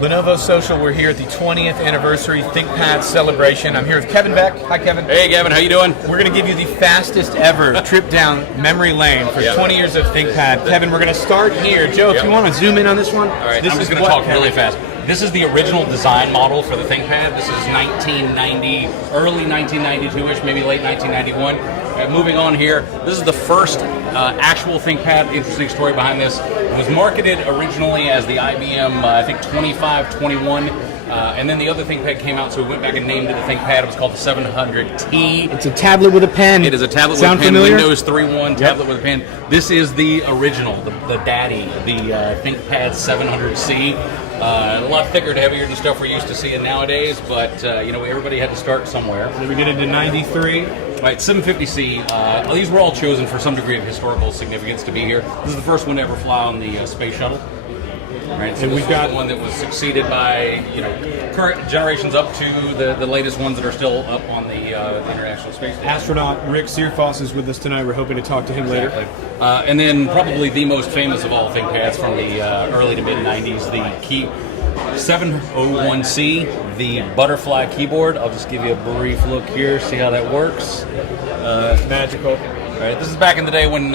Lenovo Social, we're here at the 20th anniversary ThinkPad celebration. I'm here with Kevin Beck. Hi, Kevin. Hey, Gavin, how you doing? We're going to give you the fastest ever trip down memory lane for 20 years of ThinkPad. Kevin, we're going to start here. Joe, if you want to zoom in on this one. All right, this I'm is just going to talk Kevin? really fast. This is the original design model for the ThinkPad. This is 1990, early 1992-ish, maybe late 1991. Moving on here, this is the first actual ThinkPad. Interesting story behind this. It was marketed originally as the IBM, I think 2521, and then the other ThinkPad came out, so we went back and named it the ThinkPad. It was called the 700T. It's a tablet with a pen. It is a tablet with a pen, familiar? Windows 3.1 tablet with a pen. This is the original, the daddy, the ThinkPad 700C. A lot thicker and heavier than stuff we're used to seeing nowadays, but you know, everybody had to start somewhere. And then we get into 93. Right, 750C. These were all chosen for some degree of historical significance to be here. This is the first one to ever fly on the space shuttle. Right, so and we've got one that was succeeded by current generations up to the latest ones that are still up on the International Space Station. Astronaut Rick Searfoss is with us tonight. We're hoping to talk to him later. And then probably the most famous of all ThinkPads from the early to mid 90s, the 701C, the butterfly keyboard. I'll just give you a brief look here, see how that works. Magical. All right, this is back in the day when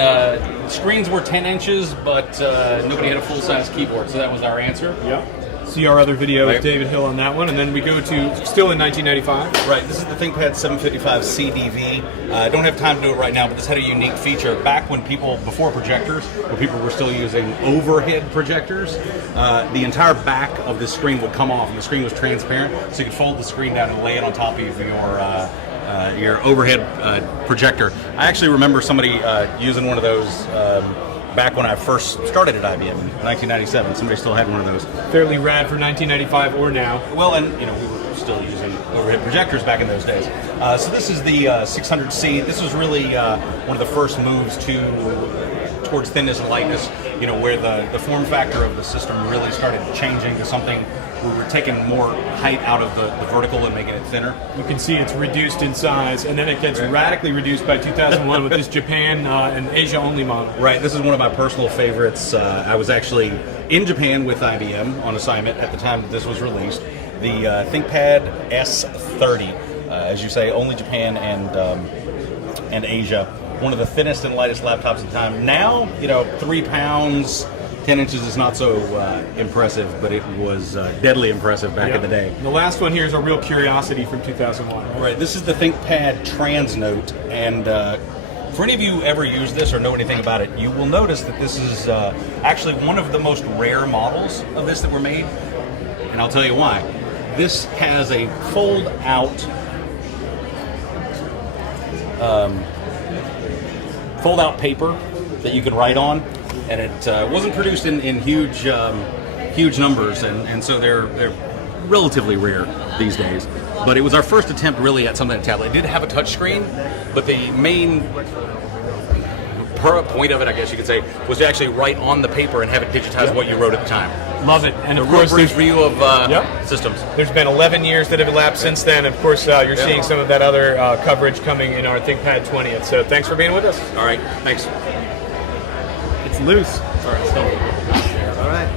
screens were 10 inches, but nobody had a full-size keyboard, so that was our answer. Yep. See our other video with David Hill on that one, and then we go to, still in 1995. Right, this is the ThinkPad 755 CDV. I don't have time to do it right now, but this had a unique feature. Back when before projectors, when people were still using overhead projectors, the entire back of the screen would come off, and the screen was transparent, so you could fold the screen down and lay it on top of your overhead projector. I actually remember somebody using one of those back when I first started at IBM in 1997. Somebody still had one of those. Fairly rad for 1995 or now. Well, and we were still using overhead projectors back in those days. So this is the 600C. This was really one of the first moves towards thinness and lightness, where the form factor of the system really started changing to something where we're taking more height out of the vertical and making it thinner. You can see it's reduced in size, and then it gets radically reduced by 2001 with this Japan and Asia only model. Right, this is one of my personal favorites. I was actually in Japan with IBM on assignment at the time that this was released. The ThinkPad S30, as you say, only Japan and Asia. One of the thinnest and lightest laptops in time. Now, 3 pounds, 10 inches is not so impressive, but it was deadly impressive back in the day. And the last one here is a real curiosity from 2001. Right, this is the ThinkPad Transnote, and for any of you who ever use this or know anything about it, you will notice that this is actually one of the most rare models of this that were made, and I'll tell you why. This has a fold-out paper that you could write on, and it wasn't produced in huge numbers, and so they're relatively rare these days. But it was our first attempt really at something like a tablet. It did have a touchscreen, but the main point of it, I guess you could say, was to actually write on the paper and have it digitize what you wrote at the time. Love it. And a of real course, brief view of systems. There's been 11 years that have elapsed since then. Of course, you're seeing some of that other coverage coming in our ThinkPad 20th. So thanks for being with us. All right, thanks. It's loose. All right, All right.